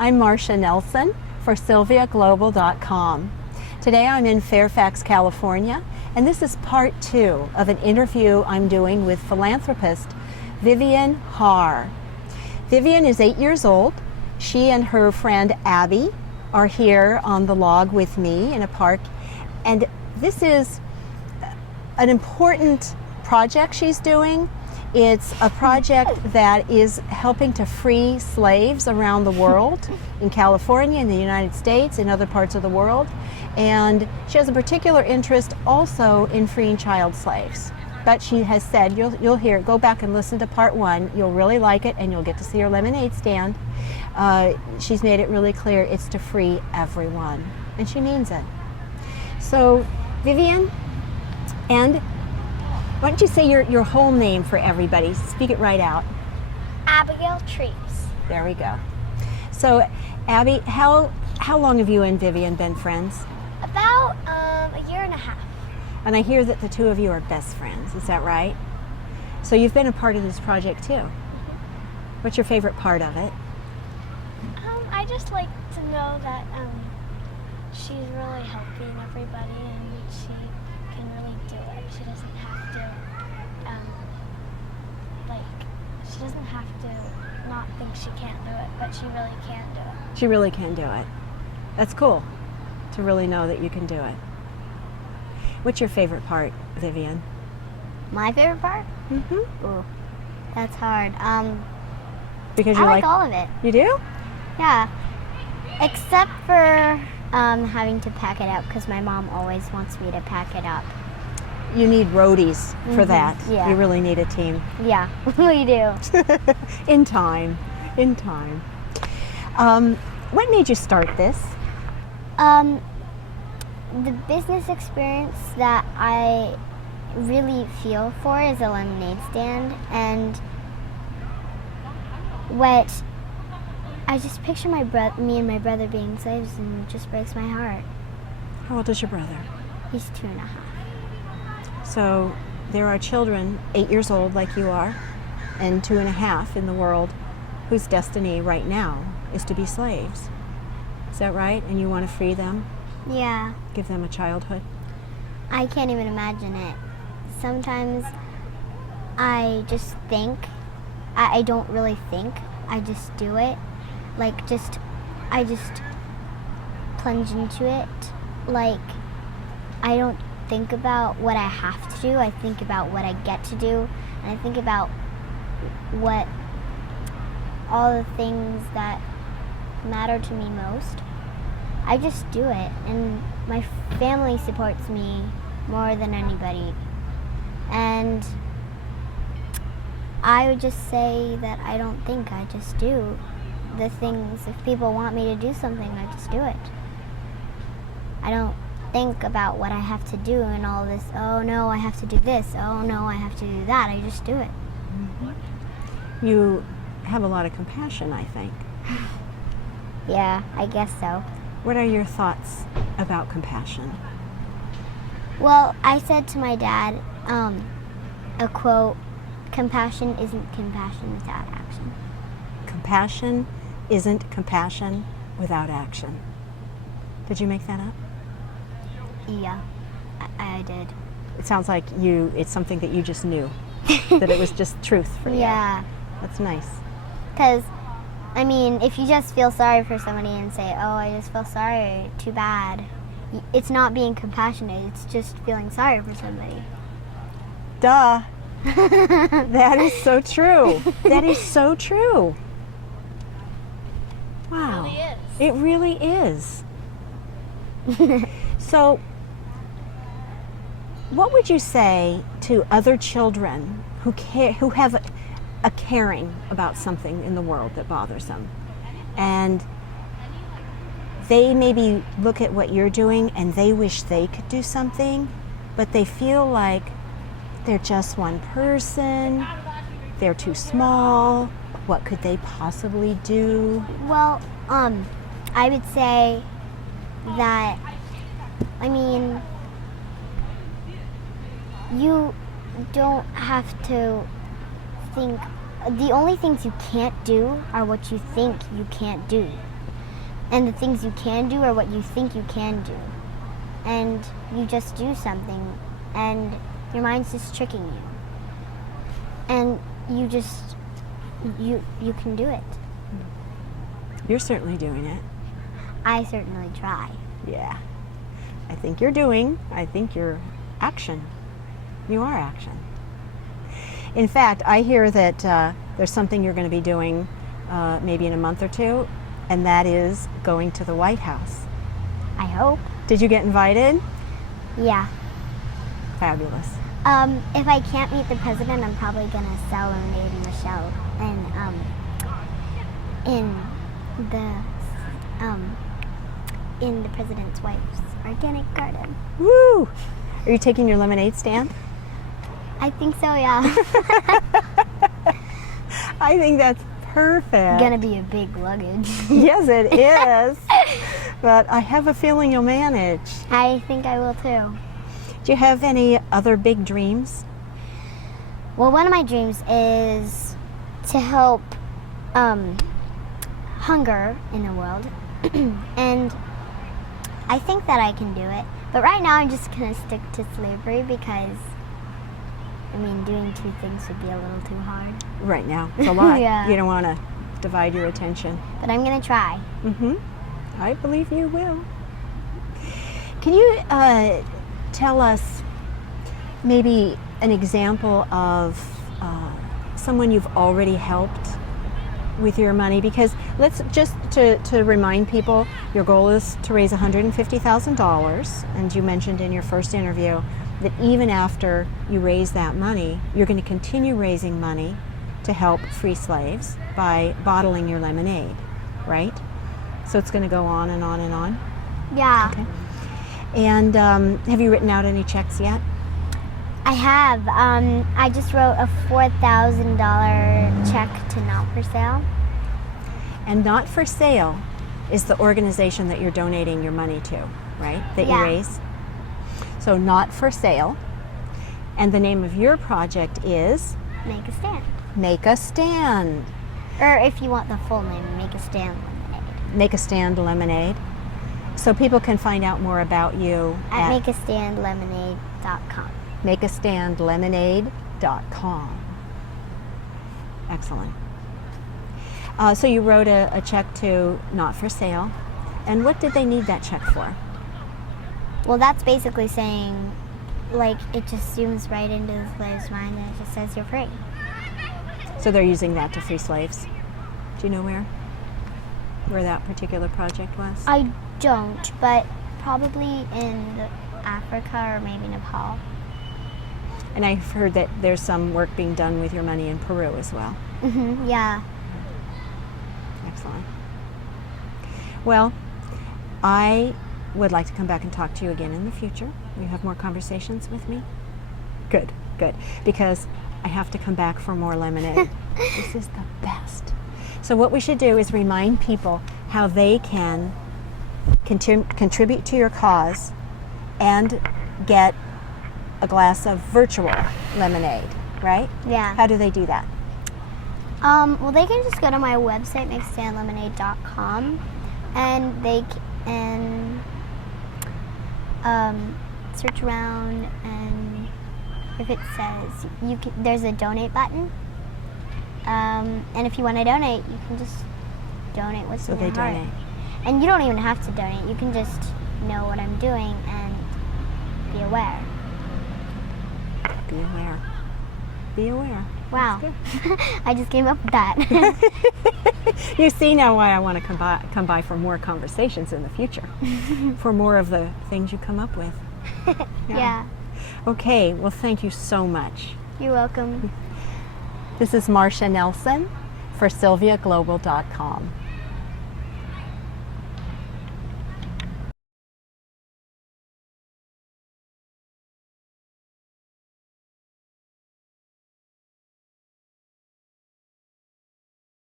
I'm Marcia Nelson for SylviaGlobal.com. Today I'm in Fairfax, California, and this is part 2 of an interview I'm doing with philanthropist Vivienne Harr. Vivienne is 8 years old. She and her friend Abby are here on the log with me in a park, and this is an important project she's doing. It's a project that is helping to free slaves around the world, in California, in the United States, in other parts of the world. And she has a particular interest also in freeing child slaves. But she has said, you'll hear, go back and listen to part 1, you'll really like it, and you'll get to see her lemonade stand. She's made it really clear it's to free everyone, and she means it. So, Vivienne, and why don't you say your whole name for everybody? Speak it right out. Abigail Treves. There we go. So, Abby, how long have you and Vivienne been friends? About a year and a half. And I hear that the two of you are best friends. Is that right? So you've been a part of this project too. Mm-hmm. What's your favorite part of it? I just like to know that she's really helping everybody and she can really do it. She doesn't have to, she doesn't have to not think she can't do it, but she really can do it. She really can do it. That's cool to really know that you can do it. What's your favorite part, Vivienne? My favorite part? Mm-hmm. Ooh, that's hard. Because you I like all of it. You do? Yeah, except for having to pack it up because my mom always wants me to pack it up. You need roadies for that. Yeah. You really need a team. Yeah, we do. In time. What made you start this? The business experience that I really feel for is a lemonade stand, and what I just picture me and my brother being slaves, and it just breaks my heart. How old is your brother? He's 2.5. So there are children 8 years old like you are, and 2.5 in the world whose destiny right now is to be slaves. Is that right? And you want to free them? Yeah. Give them a childhood? I can't even imagine it. Sometimes I just think, I don't really think, I just do it. I just plunge into it. I don't think about what I have to do, I think about what I get to do, and I think about what all the things that matter to me most. I just do it, and my family supports me more than anybody. And I would just say that I don't think, I just do the things. If people want me to do something, I just do it. I don't think about what I have to do and all this, oh no, I have to do this, oh no, I have to do that. I just do it. Mm-hmm. You have a lot of compassion, I think. Yeah, I guess so. What are your thoughts about compassion? Well, I said to my dad, a quote, compassion isn't compassion without action. Compassion isn't compassion without action. Did you make that up? Yeah, I did. It sounds like it's something that you just knew, that it was just truth for you. Yeah. That's nice. Because, if you just feel sorry for somebody and say, oh, I just feel sorry, too bad, it's not being compassionate, it's just feeling sorry for somebody. Duh. That is so true. That is so true. Wow. It really is. So, what would you say to other children who have a caring about something in the world that bothers them, and they maybe look at what you're doing and they wish they could do something, but they feel like they're just one person, they're too small, what could they possibly do? Well, I would say that, you don't have to think, the only things you can't do are what you think you can't do. and the things you can do are what you think you can do. And you just do something, and your mind's just tricking you. And you can do it. You're certainly doing it. I certainly try. Yeah. I think you're action. You are action. In fact, I hear that there's something you're going to be doing maybe in a month or two, and that is going to the White House. I hope. Did you get invited? Yeah. Fabulous. If I can't meet the president, I'm probably going to sell lemonade in the shell in the president's wife's organic garden. Woo! Are you taking your lemonade stand? I think so, yeah. I think that's perfect. Gonna be a big luggage. Yes, it is. But I have a feeling you'll manage. I think I will too. Do you have any other big dreams? Well, one of my dreams is to help hunger in the world. And I think that I can do it. But right now I'm just going to stick to slavery because, doing two things would be a little too hard. Right now. It's a lot. Yeah. You don't want to divide your attention. But I'm going to try. Mm-hmm. I believe you will. Can you tell us maybe an example of someone you've already helped with your money? Because let's just to remind people, your goal is to raise $150,000, and you mentioned in your first interview that even after you raise that money, you're going to continue raising money to help free slaves by bottling your lemonade, right? So it's going to go on and on and on? Yeah. Okay. And have you written out any checks yet? I have. I just wrote a $4,000 check to Not For Sale. And Not For Sale is the organization that you're donating your money to, right? That you Yeah. raise? So Not For Sale. And the name of your project is? Make a Stand. Make a Stand. Or if you want the full name, Make a Stand Lemonade. Make a Stand Lemonade. So people can find out more about you At makeastandlemonade.com. makeastandlemonade.com. Excellent. So you wrote a check to Not For Sale. And what did they need that check for? Well, that's basically saying, it just zooms right into the slave's mind and it just says you're free. So they're using that to free slaves. Do you know where that particular project was? I don't, but probably in Africa or maybe Nepal. And I've heard that there's some work being done with your money in Peru as well. Mm-hmm, yeah. Excellent. Well, I would like to come back and talk to you again in the future. You have more conversations with me? Good, good. Because I have to come back for more lemonade. This is the best. So what we should do is remind people how they can contribute to your cause and get a glass of virtual lemonade, right? Yeah. How do they do that? Well, they can just go to my website, makeastandlemonade.com, and they can search around, and if it says there's a donate button, and if you want to donate, you can just donate what's in your heart. Donate. And you don't even have to donate. You can just know what I'm doing and be aware. Be aware. Be aware. Wow. I just came up with that. You see now why I want to come by for more conversations in the future. For more of the things you come up with. Yeah. Okay, well thank you so much. You're welcome. This is Marcia Nelson for SylviaGlobal.com.